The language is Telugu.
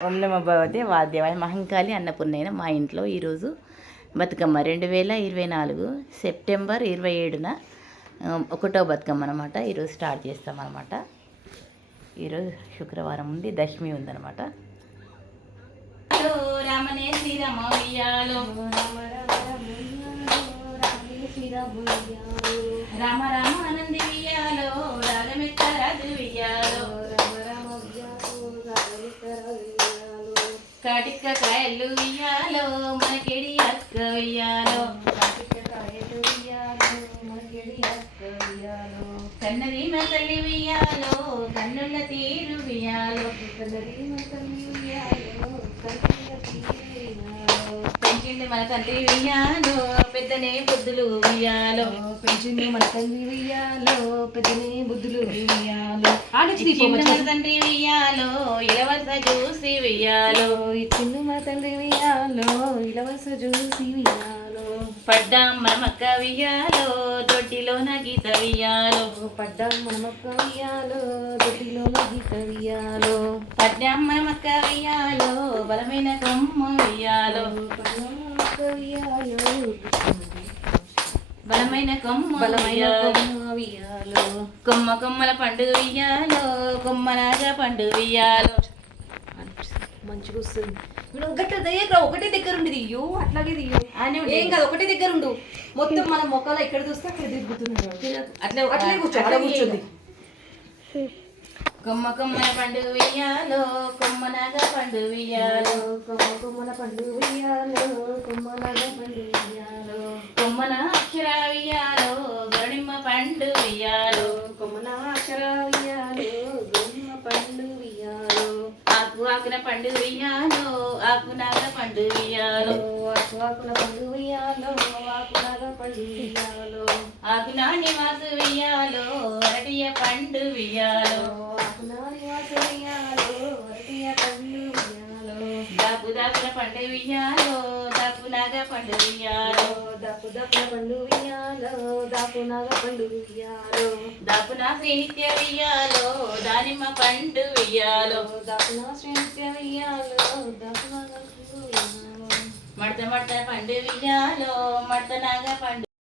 ఓం నమో భగవతే వాద్యవాయ మహంకాళి అన్నపూర్ణైన మా ఇంట్లో ఈరోజు బతుకమ్మ 2024 సెప్టెంబర్ 27న ఒకటో బతుకమ్మ అనమాట. ఈరోజు స్టార్ట్ చేస్తామన్నమాట. ఈరోజు శుక్రవారం ఉంది, దశమి ఉందన్నమాట. రామనే శ్రీరామ రామ రామ ఆనంది వియ్యాలో రాగమెత్త రాజు వియ్యాలో కాటిక్క కాయలు వియ్యాలో మనకెడి అక్క వియ్యాలో కన్నది మా తల్లి వియ్యాలో కన్నుల తీరు వియ్యాలో పెంచింది మన తండ్రి వియ్యాలో పెద్దనే బుద్ధులు వియ్యాలో పెంచింది మన తల్లి వియ్యాలో పెద్దనే బుద్ధులు వియ్యాలో మన తండ్రి వియ్యాలో ఇలవస చూసి వియ్యాలో ఇచ్చింది మన తండ్రి వియ్యాలో ఇలవస చూసి వియ్యాలో పడ్డాం మనమక్క వియ్యాలో దొడ్డిలో నా గీత వియ్యాలో పడ్డాం మనమక్క వియ్యాలో దొడ్డిలో నా గీత వియ్యాలో పడ్డాం మనమక్క వియ్యాలో బలమైన కొమ్మ వియ్యాలో బలమైన కొమ్మ వియ్యాలో కొమ్మ కొమ్మల పండుగ వియ్యాలో కొమ్మలాగా పండుగ వియ్యాలో మంచిగా వస్తుంది. ఒకటే దగ్గర ఉండి దియ్యు, అట్లాగే దియ్యు ఏం కాదు, ఒకటే దగ్గర ఉండు. మొత్తం మన మొక్కలు ఎక్కడ చూస్తే అక్కడ దిగుతున్నాడు. అట్లే కూర్చోండి. కొమ్మ కొమ్మల పండుగ వియ్యాలో కొమ్మలాగా పండుగ వియ్యాలో కొమ్మల పండుగ వియ్యాలో కొమ్మలాగా పండుగ వియ్యాలో కొమ్మన అక్షర వియ్యాలో గొడిమ్మ పండు వియ్యాలో కొమ్మన అక్షర వియ్యాలో గొడిమ్మ పండు వియ్యాలో ఆకు ఆకున పండు వియ్యాలో ఆకునాగ పండు వియ్యాలో ఆకుల పండు వియ్యాలో ఆకునాగ పండు వియ్యాలో ఆకున నివాస వియ్యాలో అరటియ పండు వియ్యాలో ఆకున నివాస వియ్యాలో అరటియ పండు వియ్యాలో దాపు దాపున పండు వియ్యాలో దాపునాగ పండు వియ్యాలో దాపు దాపున పండు వియ్యాలో దాపునాగ పండు వియ్యాలో దాపున శ్రీనిత్య వియ్యాలో దానిమ్మ పండు వియ్యాలో దాపున శ్రీనిత్య వియ్యాలో దాపునాగ పండు వియ్యాలో మడత మడత పండు వియ్యాలో మడత నాగ పండు